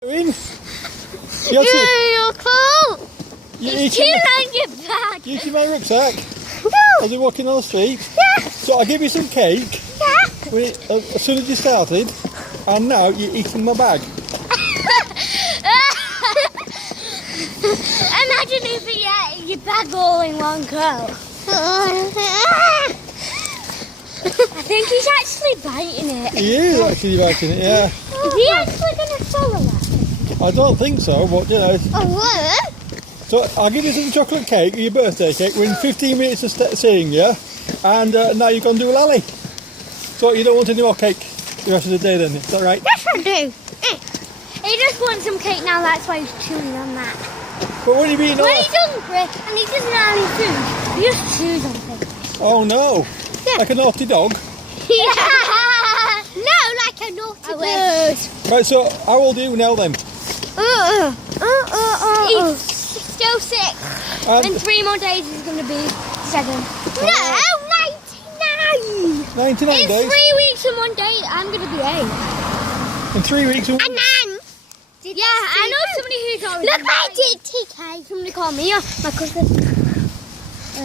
In. You're cool. You Too long your bag. You eating my rucksack? No. As you're walking on the street? Yeah. So I give you some cake Yeah. as soon as you started, and now you're eating my bag. Imagine if you ate your bag all in one go. I think he's actually biting it. He is actually biting it, yeah. Is he actually going to swallow that? I don't think so, but you know. Oh, what? So I'll give you some chocolate cake, your birthday cake. We're in 15 minutes of seeing you, and now you're going to do a lolly. So you don't want any more cake the rest of the day then, is that right? Yes, I do. He just wants some cake now, that's why he's chewing on that. But when you eating When he's hungry and he doesn't have any food, he just chews on things. Oh no, Yeah. like a naughty dog. Yeah. No, like a naughty bird. Right, so how old are you now then? He's still 6. And In 3 more days he's going to be 7. No, 99. 99 In days. 3 weeks and 1 day, I'm going to be 8. In 3 weeks. And then... Yeah, I know somebody who's already... Look, I did TK. Somebody called me, my cousin.